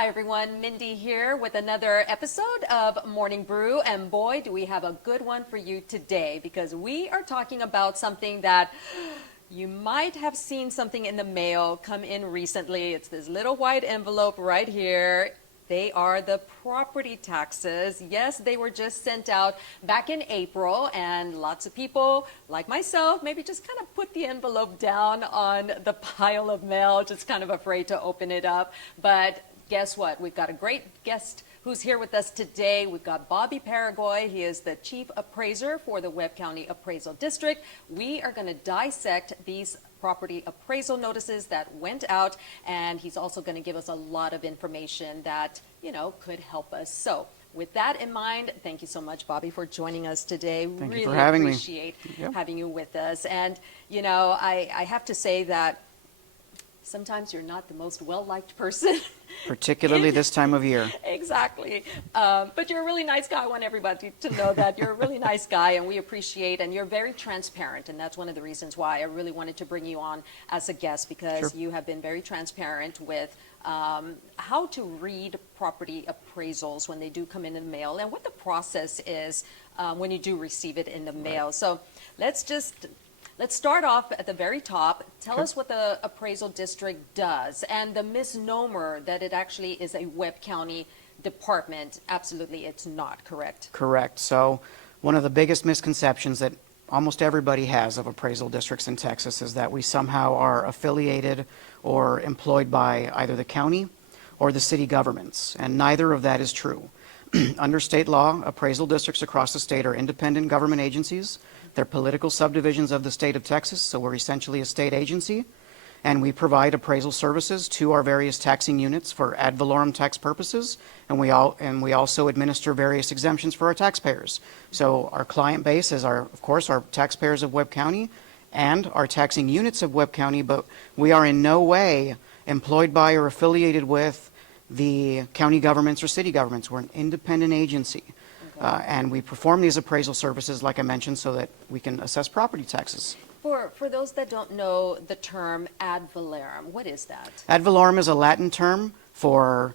Hi everyone, Mindy here with another episode of Morning Brew, and boy do we have a good one for you today because we are talking about something that you might have seen something in the mail come in recently. It's this little white envelope right here. They are the property taxes. Yes, they were just sent out back in April, and lots of people, like myself, maybe just kind of put the envelope down on the pile of mail, just kind of afraid to open it up. But guess what? We've got a great guest who's here with us today. We've got Bobby Peregoy. He is the Chief Appraiser for the Webb County Appraisal District. We are going to dissect these property appraisal notices that went out, and he's also going to give us a lot of information that, you know, could help us. So with that in mind, thank you so much, Bobby, for joining us today. Thank really you for having me. Appreciate having you with us. And, you know, I have to say that sometimes you're not the most well-liked person. Particularly this time of year. Exactly. But you're a really nice guy. I want everybody to know that you're a really nice guy, and we appreciate, and you're very transparent, and that's one of the reasons why I really wanted to bring you on as a guest, because you have been very transparent with how to read property appraisals when they do come in the mail, and what the process is when you do receive it in the mail. So let's start off at the very top. Tell us what the appraisal district does, and the misnomer that it actually is a Webb County department. Absolutely, it's not, correct? Correct. So one of the biggest misconceptions that almost everybody has of appraisal districts in Texas is that we somehow are affiliated or employed by either the county or the city governments, and neither of that is true. Under state law, appraisal districts across the state are independent government agencies. They're political subdivisions of the state of Texas, so we're essentially a state agency, and we provide appraisal services to our various taxing units for ad valorem tax purposes, and we also administer various exemptions for our taxpayers. So our client base is, of course, our taxpayers of Webb County and our taxing units of Webb County, but we are in no way employed by or affiliated with the county governments or city governments. We're an independent agency. And we perform these appraisal services, like I mentioned, so that we can assess property taxes. For those that don't know the term ad valorem, what is that? Ad valorem is a Latin term for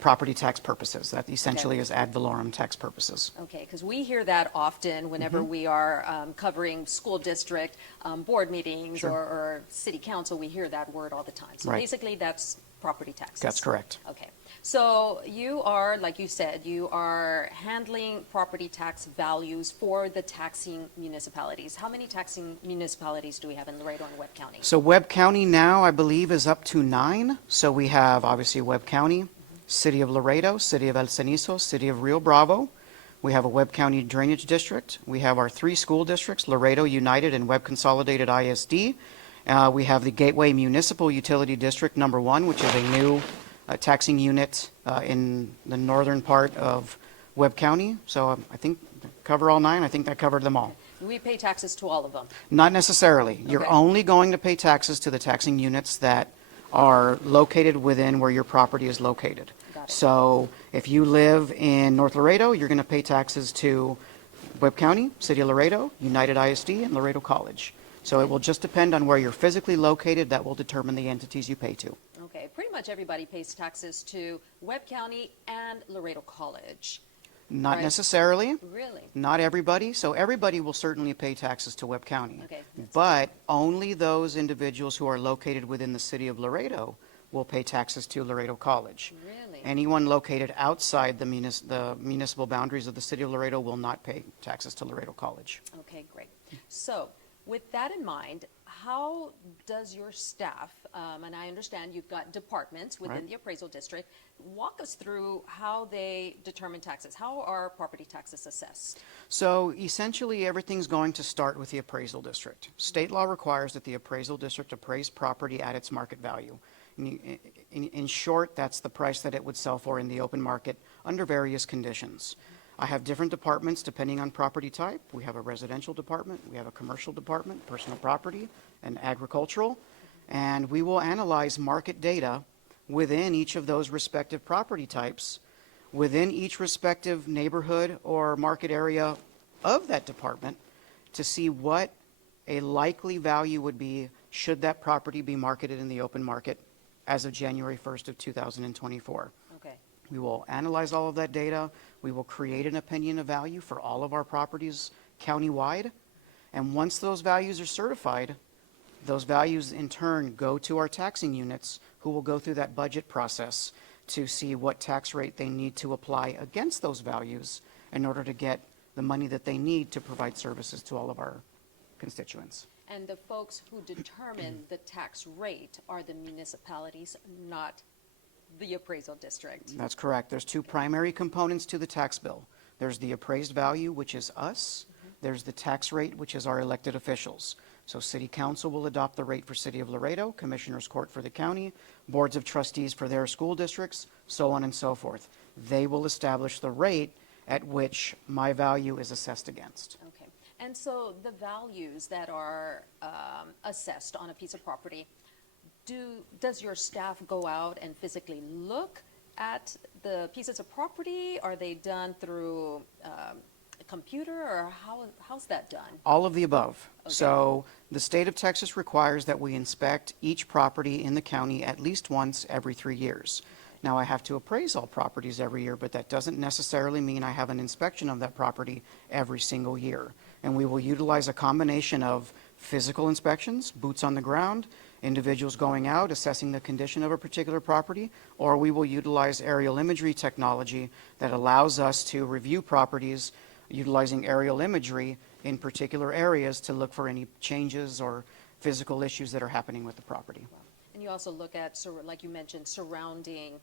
property tax purposes. That essentially is ad valorem tax purposes. Okay, because we hear that often whenever we are covering school district board meetings or city council. We hear that word all the time. So basically that's property taxes. That's correct. Okay. So you are, like you said, you are handling property tax values for the taxing municipalities. How many taxing municipalities do we have in Laredo and Webb County? So Webb County now, I believe, is up to 9. So we have, obviously, Webb County, City of Laredo, City of El Cenizo, City of Rio Bravo. We have a Webb County Drainage District. We have our 3 school districts, Laredo United and Webb Consolidated ISD. We have the Gateway Municipal Utility District number 1, which is a new taxing unit in the northern part of Webb County. So I think cover all 9. I think that covered them all. We pay taxes to all of them? Not necessarily. You're only going to pay taxes to the taxing units that are located within where your property is located. So if you live in North Laredo, you're going to pay taxes to Webb County, City of Laredo, United ISD, and Laredo College. So it will just depend on where you're physically located. That will determine the entities you pay to. Okay, pretty much everybody pays taxes to Webb County and Laredo College. Not necessarily. Really? Not everybody. So everybody will certainly pay taxes to Webb County. Okay. But only those individuals who are located within the city of Laredo will pay taxes to Laredo College. Really? Anyone located outside the municipal boundaries of the city of Laredo will not pay taxes to Laredo College. Okay, great. So with that in mind, how does your staff, and I understand you've got departments within the appraisal district, walk us through how they determine taxes. How are property taxes assessed? So essentially everything's going to start with the appraisal district. State law requires that the appraisal district appraise property at its market value. In short, that's the price that it would sell for in the open market under various conditions. I have different departments depending on property type. We have a residential department, we have a commercial department, personal property, and agricultural. And we will analyze market data within each of those respective property types, within each respective neighborhood or market area of that department, to see what a likely value would be should that property be marketed in the open market as of January 1st of 2024. Okay. We will analyze all of that data. We will create an opinion of value for all of our properties countywide. And once those values are certified, those values in turn go to our taxing units, who will go through that budget process to see what tax rate they need to apply against those values in order to get the money that they need to provide services to all of our constituents. And the folks who determine the tax rate are the municipalities, not the appraisal district. That's correct. There's two primary components to the tax bill. There's the appraised value, which is us. There's the tax rate, which is our elected officials. So City Council will adopt the rate for City of Laredo, Commissioners Court for the county, boards of trustees for their school districts, so on and so forth. They will establish the rate at which my value is assessed against. Okay. And so the values that are assessed on a piece of property, does your staff go out and physically look at the pieces of property? Are they done through a computer, or how's that done? All of the above. Okay. So the state of Texas requires that we inspect each property in the county at least once every 3 years. Now, I have to appraise all properties every year, but that doesn't necessarily mean I have an inspection of that property every single year. And we will utilize a combination of physical inspections, boots on the ground, individuals going out, assessing the condition of a particular property, or we will utilize aerial imagery technology that allows us to review properties utilizing aerial imagery in particular areas to look for any changes or physical issues that are happening with the property. And you also look at, like you mentioned, surrounding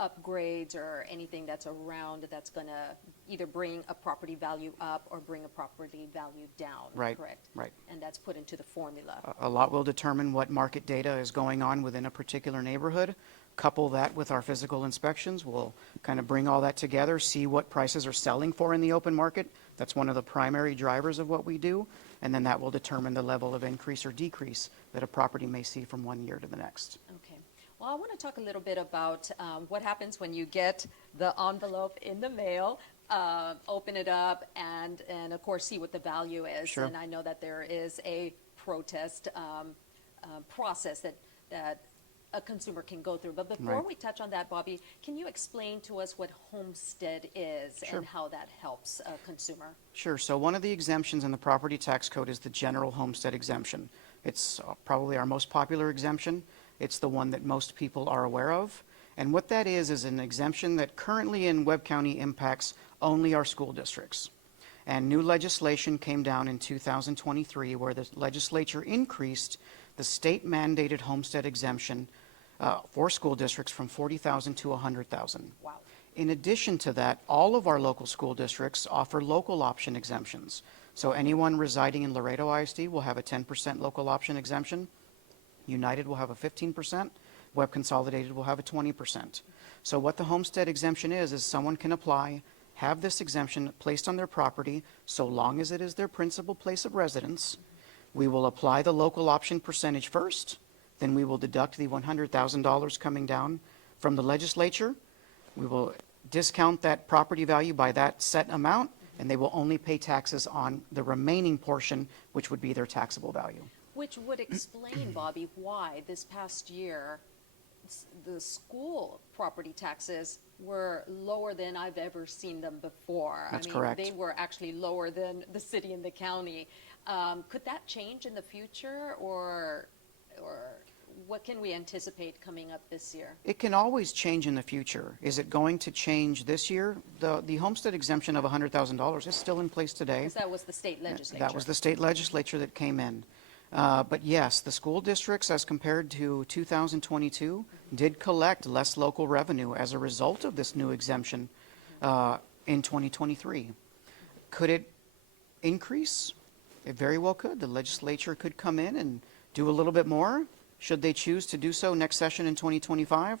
upgrades or anything that's around that's going to either bring a property value up or bring a property value down, Right, correct? right. And that's put into the formula. A lot will determine what market data is going on within a particular neighborhood. Couple that with our physical inspections. We'll kind of bring all that together, see what prices are selling for in the open market. That's one of the primary drivers of what we do. And then that will determine the level of increase or decrease that a property may see from one year to the next. Okay. Well, I want to talk a little bit about what happens when you get the envelope in the mail, open it up, and of course see what the value is. Sure. And I know that there is a protest process that a consumer can go through. But before Right. we touch on that, Bobby, can you explain to us what Homestead is Sure. and how that helps a consumer? Sure. So one of the exemptions in the property tax code is the general homestead exemption. It's probably our most popular exemption. It's the one that most people are aware of. And what that is an exemption that currently in Webb County impacts only our school districts. And new legislation came down in 2023 where the legislature increased the state mandated homestead exemption for school districts from 40,000 to 100,000. Wow. In addition to that, all of our local school districts offer local option exemptions. So anyone residing in Laredo ISD will have a 10% local option exemption. United will have a 15%. Webb Consolidated will have a 20%. So what the homestead exemption is someone can apply, have this exemption placed on their property so long as it is their principal place of residence. We will apply the local option percentage first, then we will deduct the $100,000 coming down from the legislature. We will discount that property value by that set amount, and they will only pay taxes on the remaining portion, which would be their taxable value. Which would explain, Bobby, why this past year the school property taxes were lower than I've ever seen them before. That's I mean, correct. They were actually lower than the city and the county. Could that change in the future, or what can we anticipate coming up this year? It can always change in the future. Is it going to change this year? The homestead exemption of $100,000 is still in place today. Because that was the state legislature. That was the state legislature that came in. But yes, the school districts, as compared to 2022, did collect less local revenue as a result of this new exemption in 2023. Could it increase? It very well could. The legislature could come in and do a little bit more, should they choose to do so next session in 2025.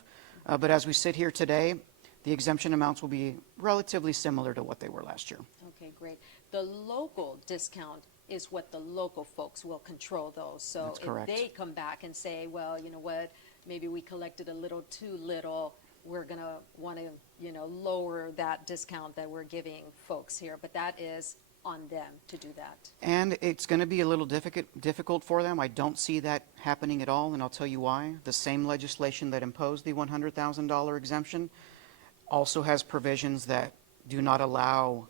But as we sit here today, the exemption amounts will be relatively similar to what they were last year. Okay, great. The local discount is what the local folks will control those. So That's correct. if they come back and say, well, you know what, maybe we collected a little too little, we're going to want to, lower that discount that we're giving folks here. But that is on them to do that. And it's going to be a little difficult for them. I don't see that happening at all, and I'll tell you why. The same legislation that imposed the $100,000 exemption also has provisions that do not allow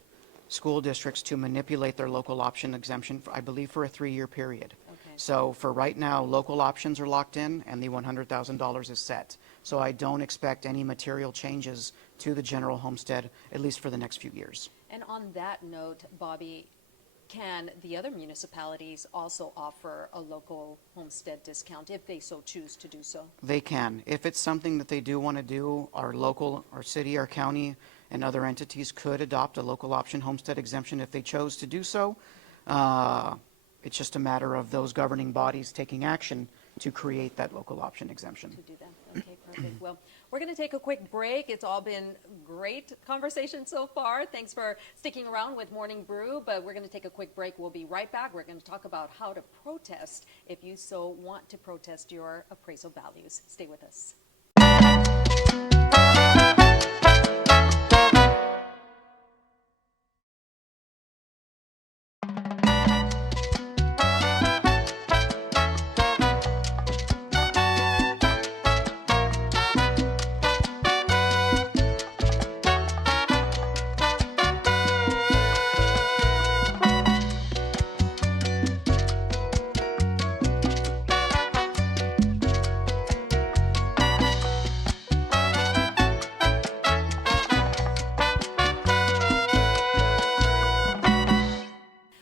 school districts to manipulate their local option exemption, I believe, for a 3-year period. Okay. So for right now, local options are locked in and the $100,000 is set. So I don't expect any material changes to the general homestead, at least for the next few years. And on that note, Bobby, can the other municipalities also offer a local homestead discount if they so choose to do so? They can. If it's something that they do want to do, our local, our city, our county, and other entities could adopt a local option homestead exemption if they chose to do so. It's just a matter of those governing bodies taking action to create that local option exemption. To do that. Okay, perfect. Well, we're going to take a quick break. It's all been great conversation so far. Thanks for sticking around with Morning Brew, but we're going to take a quick break. We'll be right back. We're going to talk about how to protest if you so want to protest your appraisal values. Stay with us.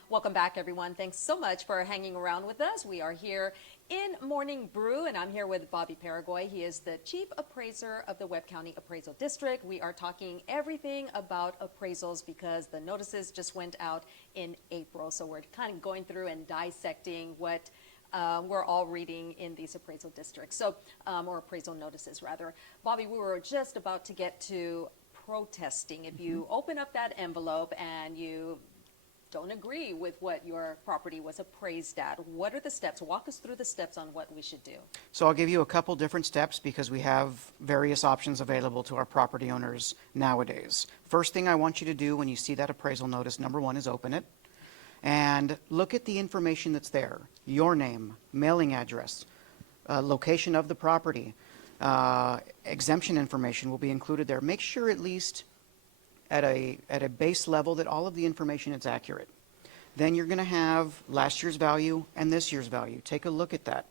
Welcome back, everyone. Thanks so much for hanging around with us. We are here in Morning Brew, and I'm here with Bobby Peregoy. He is the Chief Appraiser of the Webb County Appraisal District. We are talking everything about appraisals because the notices just went out in April. So we're kind of going through and dissecting what we're all reading in these appraisal districts, or appraisal notices, rather. Bobby, we were just about to get to protesting. If you open up that envelope and you don't agree with what your property was appraised at, what are the steps? Walk us through the steps on what we should do. So I'll give you a couple different steps because we have various options available to our property owners nowadays. First thing I want you to do when you see that appraisal notice, number one, is open it and look at the information that's there. Your name, mailing address, location of the property, exemption information will be included there. Make sure at least at a base level that all of the information is accurate. Then you're going to have last year's value and this year's value. Take a look at that.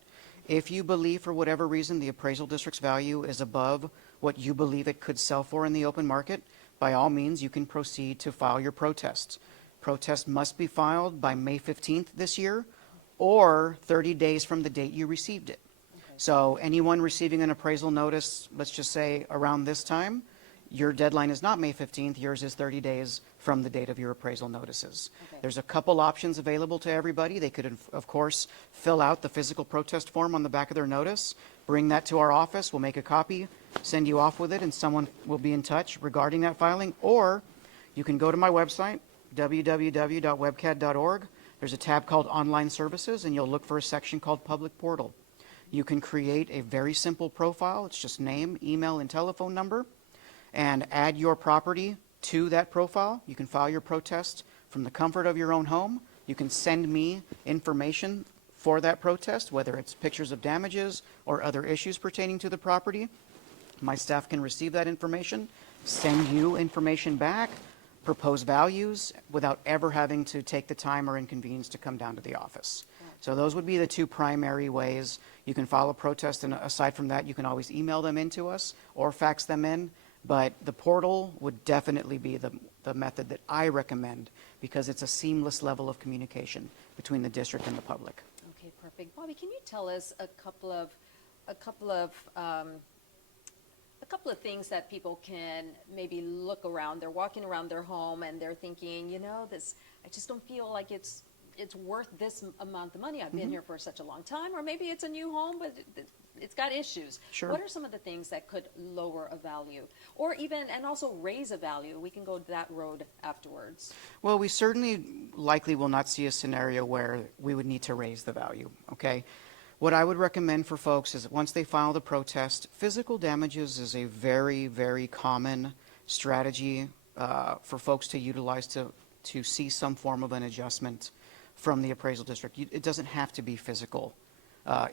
If you believe for whatever reason the appraisal district's value is above what you believe it could sell for in the open market, by all means you can proceed to file your protest. Protest must be filed by May 15th this year or 30 days from the date you received it. Okay. So anyone receiving an appraisal notice, let's just say around this time, your deadline is not May 15th, yours is 30 days from the date of your appraisal notices. Okay. There's a couple options available to everybody. They could, of course, fill out the physical protest form on the back of their notice, bring that to our office, we'll make a copy, send you off with it, and someone will be in touch regarding that filing. Or you can go to my website, www.webcad.org. There's a tab called Online Services, and you'll look for a section called Public Portal. You can create a very simple profile. It's just name, email, and telephone number, and add your property to that profile. You can file your protest from the comfort of your own home. You can send me information for that protest, whether it's pictures of damages or other issues pertaining to the property. My staff can receive that information, send you information back, propose values without ever having to take the time or inconvenience to come down to the office. So those would be the two primary ways. You can file a protest, and aside from that, you can always email them in to us or fax them in. But the portal would definitely be the method that I recommend because it's a seamless level of communication between the district and the public. Okay, perfect. Bobby, can you tell us a couple of things that people can maybe look around? They're walking around their home and they're thinking, you know, I just don't feel like it's worth this amount of money. I've been here for such a long time, or maybe it's a new home, but it's got issues. Sure. What are some of the things that could lower a value or even, and also raise a value? We can go that road afterwards. Well, we certainly likely will not see a scenario where we would need to raise the value, okay? What I would recommend for folks is that once they file the protest, physical damages is a very, very common strategy for folks to utilize to to see some form of an adjustment from the appraisal district. It doesn't have to be physical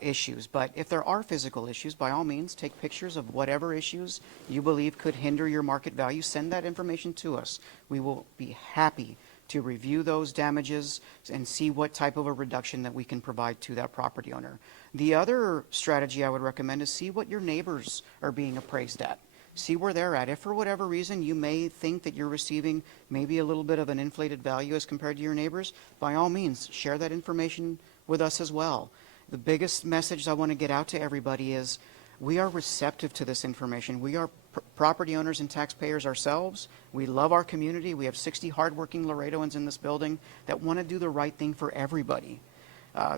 issues, but if there are physical issues, by all means, take pictures of whatever issues you believe could hinder your market value. Send that information to us. We will be happy to review those damages and see what type of a reduction that we can provide to that property owner. The other strategy I would recommend is see what your neighbors are being appraised at. See where they're at. If for whatever reason you may think that you're receiving maybe a little bit of an inflated value as compared to your neighbors, by all means, share that information with us as well. The biggest message I want to get out to everybody is we are receptive to this information. We are property owners and taxpayers ourselves. We love our community. We have 60 hardworking Laredoans in this building that want to do the right thing for everybody.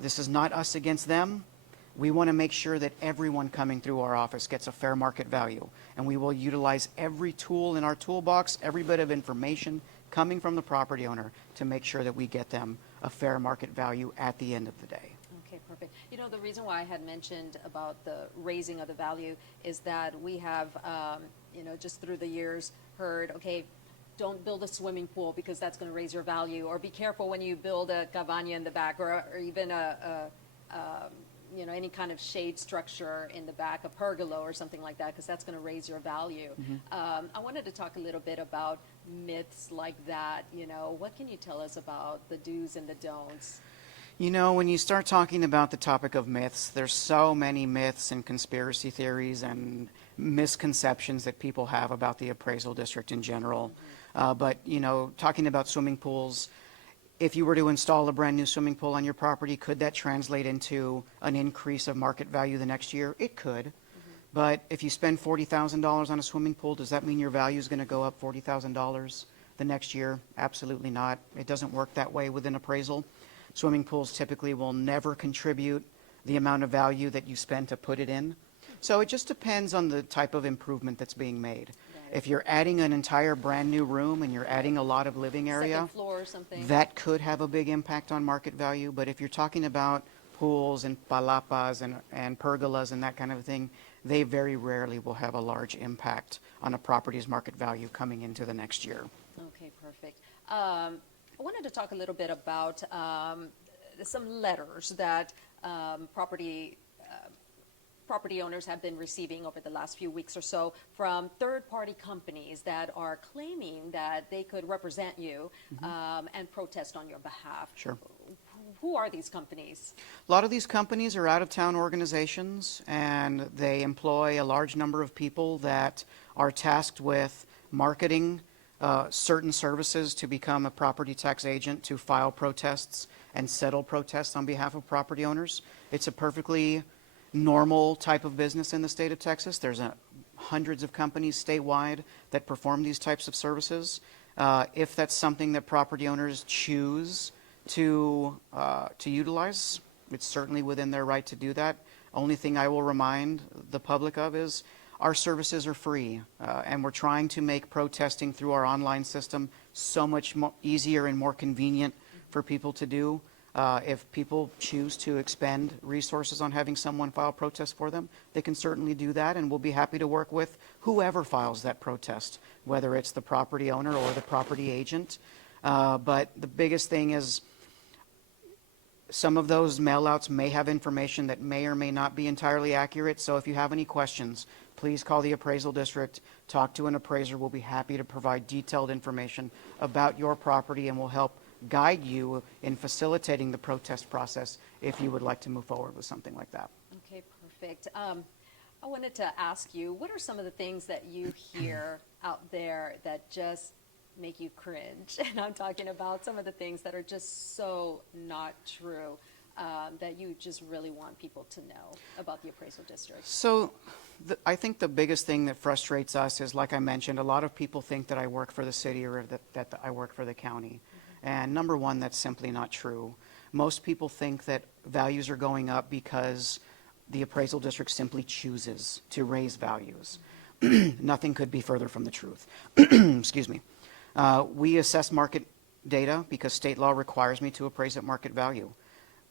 This is not us against them. We want to make sure that everyone coming through our office gets a fair market value, and we will utilize every tool in our toolbox, every bit of information coming from the property owner to make sure that we get them a fair market value at the end of the day. Okay, perfect. You know, the reason why I had mentioned about the raising of the value is that we have, you know, just through the years heard, okay, don't build a swimming pool because that's going to raise your value, or be careful when you build a cabana in the back, or even you know, any kind of shade structure in the back, a pergola or something like that, because that's going to raise your value. I wanted to talk a little bit about myths like that. You know, what can you tell us about the do's and the don'ts? You know, when you start talking about the topic of myths, there's so many myths and conspiracy theories and misconceptions that people have about the appraisal district in general. But, you know, talking about swimming pools, if you were to install a brand new swimming pool on your property, could that translate into an increase of market value the next year? It could. But if you spend $40,000 on a swimming pool, does that mean your value is going to go up $40,000 the next year? Absolutely not. It doesn't work that way with an appraisal. Swimming pools typically will never contribute the amount of value that you spend to put it in. So it just depends on the type of improvement that's being made. If you're adding an entire brand new room and you're adding a lot of living area, Second floor or something. that could have a big impact on market value. But if you're talking about pools and palapas and pergolas and that kind of thing, they very rarely will have a large impact on a property's market value coming into the next year. Okay, perfect. I wanted to talk a little bit about some letters that property owners have been receiving over the last few weeks or so from third-party companies that are claiming that they could represent you and protest on your behalf. Sure. Who are these companies? A lot of these companies are out-of-town organizations, and they employ a large number of people that are tasked with marketing certain services to become a property tax agent, to file protests and settle protests on behalf of property owners. It's a perfectly normal type of business in the state of Texas. There's hundreds of companies statewide that perform these types of services. If that's something that property owners choose to utilize, it's certainly within their right to do that. Only thing I will remind the public of is our services are free, and we're trying to make protesting through our online system so much easier and more convenient for people to do. If people choose to expend resources on having someone file protest for them, they can certainly do that, and we'll be happy to work with whoever files that protest, whether it's the property owner or the property agent. But the biggest thing is some of those mailouts may have information that may or may not be entirely accurate. So if you have any questions, please call the appraisal district, talk to an appraiser. We'll be happy to provide detailed information about your property, and we'll help guide you in facilitating the protest process if you would like to move forward with something like that. Okay, perfect. I wanted to ask you, what are some of the things that you hear out there that just make you cringe? And I'm talking about some of the things that are just so not true, that you just really want people to know about the appraisal district. So I think the biggest thing that frustrates us is, like I mentioned, a lot of people think that I work for the city or that I work for the county. And number one, that's simply not true. Most people think that values are going up because the appraisal district simply chooses to raise values. Nothing could be further from the truth. Excuse me. We assess market data because state law requires me to appraise at market value.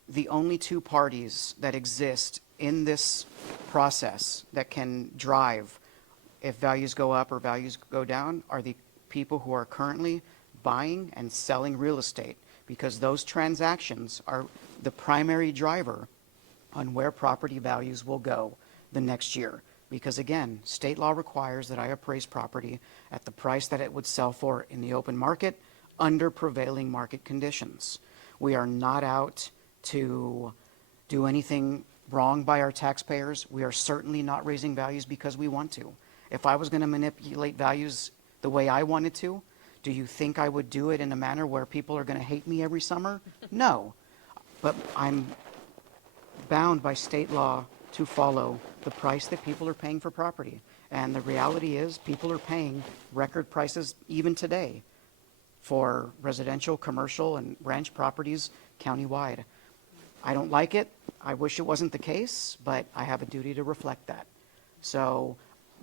The only two parties that exist in this process that can drive if values go up or values go down are the people who are currently buying and selling real estate, because those transactions are the primary driver on where property values will go the next year. Because again, state law requires that I appraise property at the price that it would sell for in the open market under prevailing market conditions. We are not out to do anything wrong by our taxpayers. We are certainly not raising values because we want to. If I was going to manipulate values the way I wanted to, do you think I would do it in a manner where people are going to hate me every summer? No. But I'm bound by state law to follow the price that people are paying for property. And the reality is people are paying record prices even today for residential, commercial, and ranch properties countywide. I don't like it. I wish it wasn't the case, but I have a duty to reflect that. So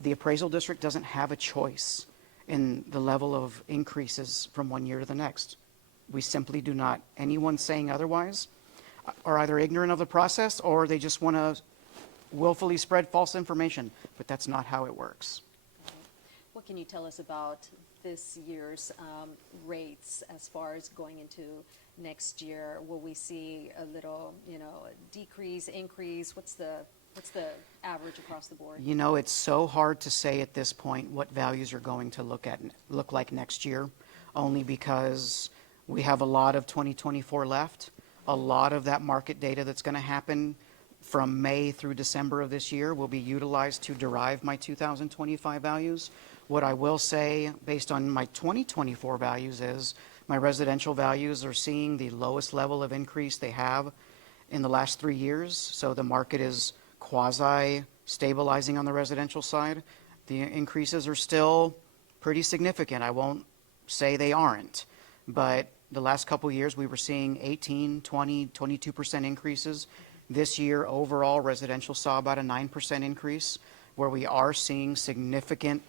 the appraisal district doesn't have a choice in the level of increases from one year to the next. We simply do not. Anyone saying otherwise are either ignorant of the process or they just want to willfully spread false information, but that's not how it works. What can you tell us about this year's rates as far as going into next year? Will we see a little, decrease, increase? What's the average across the board? It's so hard to say at this point what values are going to look like next year, only because we have a lot of 2024 left. A lot of that market data that's going to happen from May through December of this year will be utilized to derive my 2025 values. What I will say, based on my 2024 values, is my residential values are seeing the lowest level of increase they have in the last 3 years. So the market is quasi-stabilizing on the residential side. The increases are still pretty significant. I won't say they aren't, but the last couple of years we were seeing 18, 20, 22% increases. This year, overall, residential saw about a 9% increase. Where we are seeing significant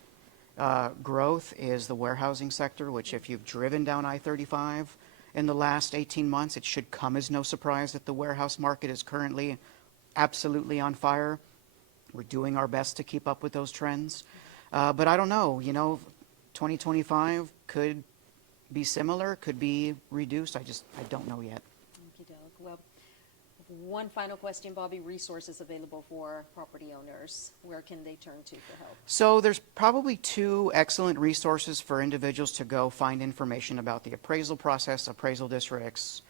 growth is the warehousing sector, which if you've driven down I-35 in the last 18 months, it should come as no surprise that the warehouse market is currently absolutely on fire. We're doing our best to keep up with those trends. But I don't know, 2025 could be similar, could be reduced. I don't know yet. Okey-doke. Well, one final question, Bobby. Resources available for property owners. Where can they turn to for help? So there's probably 2 excellent resources for individuals to go find information about the appraisal process, appraisal districts,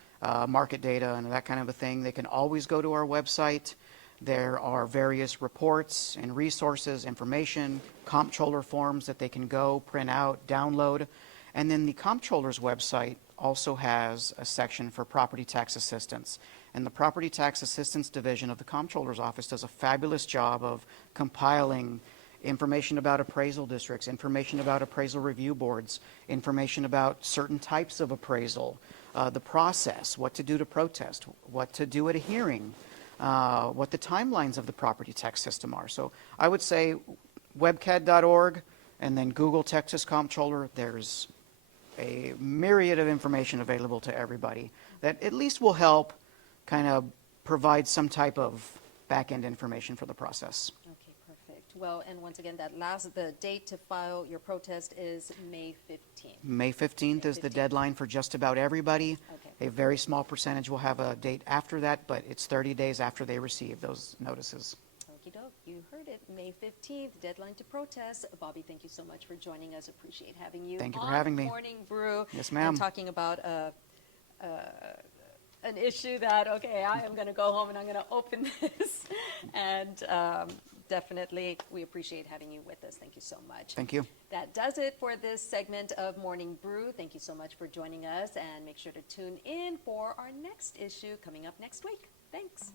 market data, and that kind of a thing. They can always go to our website. There are various reports and resources, information, comptroller forms that they can go print out, download. And then the comptroller's website also has a section for property tax assistance. And the Property Tax Assistance Division of the Comptroller's Office does a fabulous job of compiling information about appraisal districts, information about appraisal review boards, information about certain types of appraisal, the process, what to do to protest, what to do at a hearing, what the timelines of the property tax system are. So I would say webcad.org and then Google Texas Comptroller. There's a myriad of information available to everybody that at least will help kind of provide some type of back-end information for the process. Okay, perfect. Well, and once again, the date to file your protest is May 15th. May 15th is the deadline for just about everybody. Okay. A very small percentage will have a date after that, but it's 30 days after they receive those notices. Okie doke, you heard it. May 15th, deadline to protest. Bobby, thank you so much for joining us. Appreciate having you. Thank you for having me. Morning Brew. Yes, ma'am. And talking about an issue that, okay, I am going to go home and I'm going to open this. And definitely, we appreciate having you with us. Thank you so much. Thank you. That does it for this segment of Morning Brew. Thank you so much for joining us, and make sure to tune in for our next issue coming up next week. Thanks.